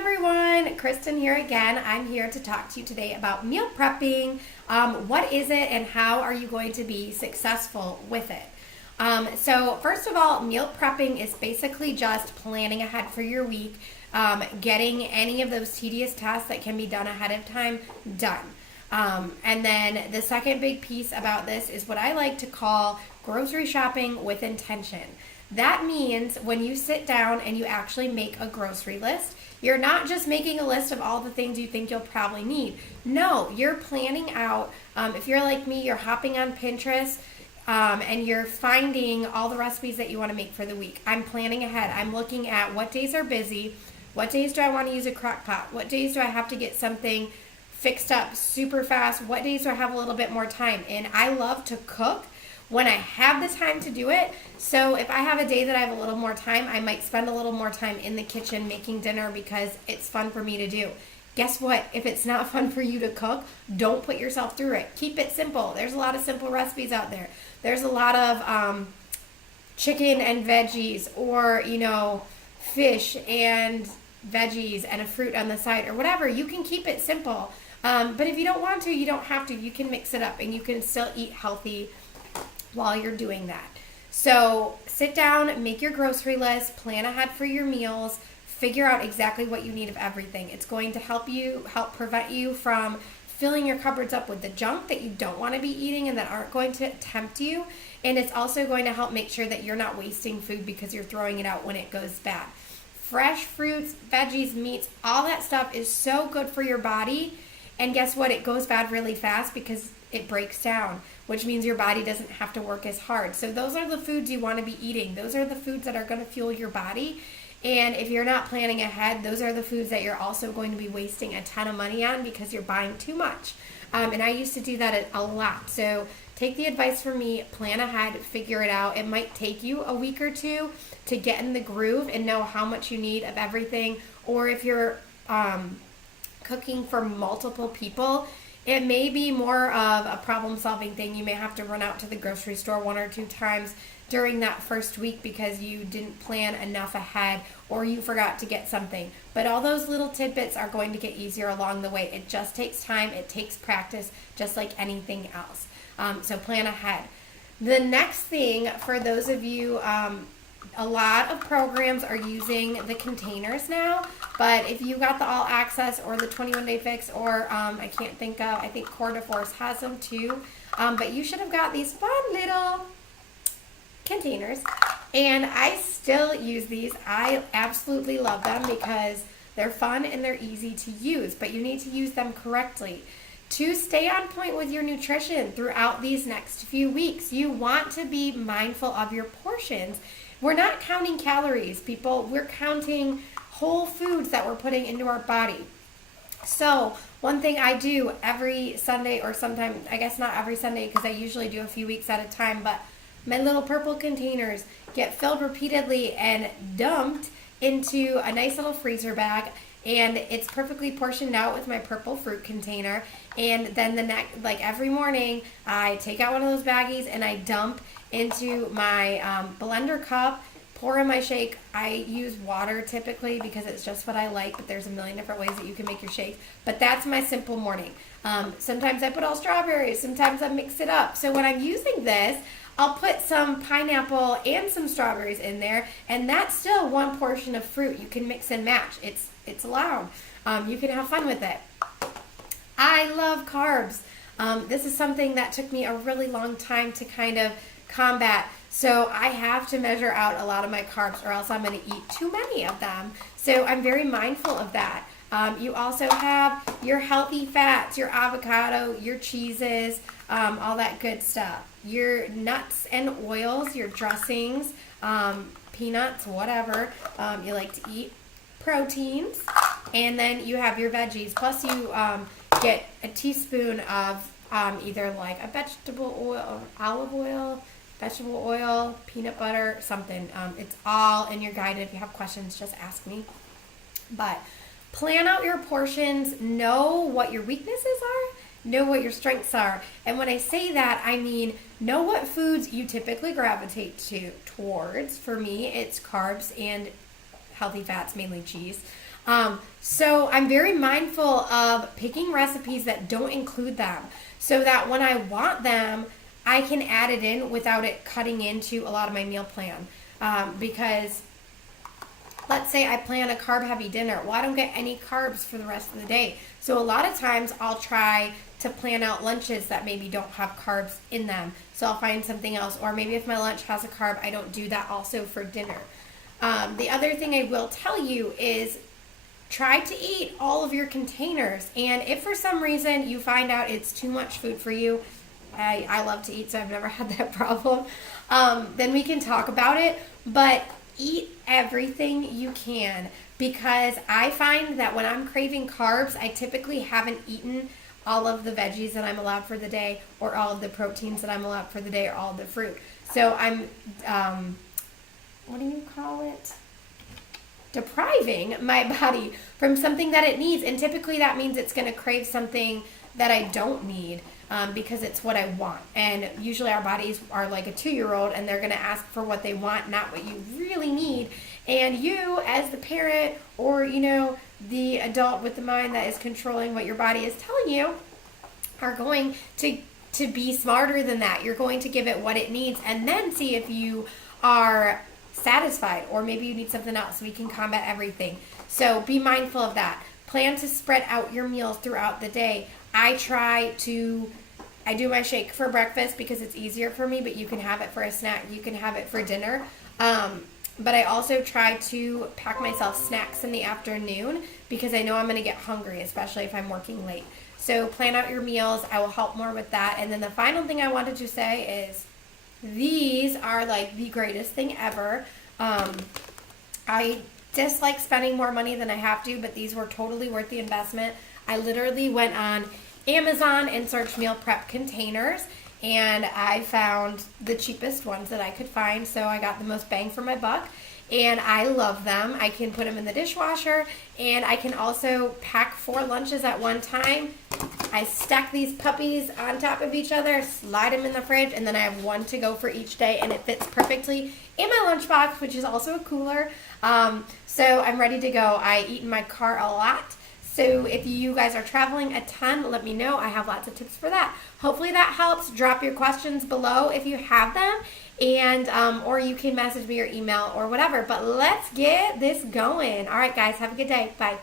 everyone, Kristen here again. I'm here to talk to you today about meal prepping. What is it and how are you going to be successful with it? So first of all, meal prepping is basically just planning ahead for your week, getting any of those tedious tasks that can be done ahead of time done. And then the second big piece about this is what I like to call grocery shopping with intention. That means when you sit down and you actually make a grocery list, you're not just making a list of all the things you think you'll probably need. No, you're planning out. If you're like me, you're hopping on Pinterest and you're finding all the recipes that you want to make for the week. I'm planning ahead. I'm looking at what days are busy, what days do I want to use a crock pot, what days do I have to get something fixed up super fast, what days do I have a little bit more time. And I love to cook when I have the time to do it. So if I have a day that I have a little more time, I might spend a little more time in the kitchen making dinner because it's fun for me to do. Guess what? If it's not fun for you to cook, don't put yourself through it. Keep it simple. There's a lot of simple recipes out there. There's a lot of chicken and veggies, or, fish and veggies and a fruit on the side or whatever. You can keep it simple. But if you don't want to, you don't have to. You can mix it up and you can still eat healthy while you're doing that. So sit down, make your grocery list, plan ahead for your meals, figure out exactly what you need of everything. It's going to help prevent you from filling your cupboards up with the junk that you don't want to be eating and that aren't going to tempt you. And it's also going to help make sure that you're not wasting food because you're throwing it out when it goes bad. Fresh fruits, veggies, meats, all that stuff is so good for your body. And guess what? It goes bad really fast because it breaks down, which means your body doesn't have to work as hard. So those are the foods you want to be eating. Those are the foods that are going to fuel your body. And if you're not planning ahead, those are the foods that you're also going to be wasting a ton of money on because you're buying too much. And I used to do that a lot. So take the advice from me, plan ahead, figure it out. It might take you a week or two to get in the groove and know how much you need of everything. Or if you're cooking for multiple people, it may be more of a problem-solving thing. You may have to run out to the grocery store one or two times during that first week because you didn't plan enough ahead or you forgot to get something. But all those little tidbits are going to get easier along the way. It just takes time. It takes practice, just like anything else. So plan ahead. The next thing, for those of you, a lot of programs are using the containers now, but if you got the All Access or the 21-Day Fix, or I think Core de Force has them too, but you should have got these fun little containers, and I still use these. I absolutely love them because they're fun and they're easy to use, but you need to use them correctly. To stay on point with your nutrition throughout these next few weeks, you want to be mindful of your portions. We're not counting calories, people. We're counting whole foods that we're putting into our body. So one thing I do every Sunday, or sometimes, I guess not every Sunday because I usually do a few weeks at a time, but my little purple containers get filled repeatedly and dumped into a nice little freezer bag. And it's perfectly portioned out with my purple fruit container. And then every morning, I take out one of those baggies and I dump into my blender cup, pour in my shake. I use water typically because it's just what I like, but there's a million different ways that you can make your shake. But that's my simple morning. Sometimes I put all strawberries, sometimes I mix it up. So when I'm using this, I'll put some pineapple and some strawberries in there, and that's still one portion of fruit. You can mix and match. It's allowed. You can have fun with it. I love carbs. This is something that took me a really long time to kind of combat. So I have to measure out a lot of my carbs or else I'm going to eat too many of them. So I'm very mindful of that. You also have your healthy fats, your avocado, your cheeses, all that good stuff. Your nuts and oils, your dressings, peanuts, whatever you like to eat. Proteins, and then you have your veggies. Plus you get a teaspoon of either like a vegetable oil or olive oil, vegetable oil, peanut butter, something. It's all in your guide. If you have questions, just ask me. But plan out your portions, know what your weaknesses are, know what your strengths are. And when I say that, I mean know what foods you typically gravitate towards. For me, it's carbs and healthy fats, mainly cheese. So I'm very mindful of picking recipes that don't include them so that when I want them, I can add it in without it cutting into a lot of my meal plan. Because let's say I plan a carb heavy dinner. Well, I don't get any carbs for the rest of the day. So a lot of times I'll try to plan out lunches that maybe don't have carbs in them. So I'll find something else. Or maybe if my lunch has a carb, I don't do that also for dinner. The other thing I will tell you is try to eat all of your containers. And if for some reason you find out it's too much food for you, I love to eat, so I've never had that problem, then we can talk about it. But eat everything you can, because I find that when I'm craving carbs, I typically haven't eaten all of the veggies that I'm allowed for the day, or all of the proteins that I'm allowed for the day, or all of the fruit. So I'm, what do you call it? Depriving my body from something that it needs. And typically that means it's going to crave something that I don't need. Because it's what I want. And usually our bodies are like a 2-year-old, and they're going to ask for what they want, not what you really need. And you, as the parent, or the adult with the mind that is controlling what your body is telling you, are going to be smarter than that. You're going to give it what it needs, and then see if you are satisfied, or maybe you need something else. We can combat everything. So be mindful of that. Plan to spread out your meals throughout the day. I do my shake for breakfast because it's easier for me, but you can have it for a snack. You can have it for dinner. But I also try to pack myself snacks in the afternoon because I know I'm going to get hungry, especially if I'm working late. So plan out your meals. I will help more with that. And then the final thing I wanted to say is these are like the greatest thing ever. I dislike spending more money than I have to, but these were totally worth the investment. I literally went on Amazon and searched meal prep containers, and I found the cheapest ones that I could find, so I got the most bang for my buck, and I love them. I can put them in the dishwasher, and I can also pack 4 lunches at one time. I stack these puppies on top of each other, slide them in the fridge, and then I have one to go for each day, and it fits perfectly in my lunchbox, which is also a cooler. So I'm ready to go. I eat in my car a lot. So if you guys are traveling a ton, let me know. I have lots of tips for that. Hopefully that helps. Drop your questions below if you have them, and or you can message me or email or whatever. But let's get this going. All right, guys, have a good day. Bye.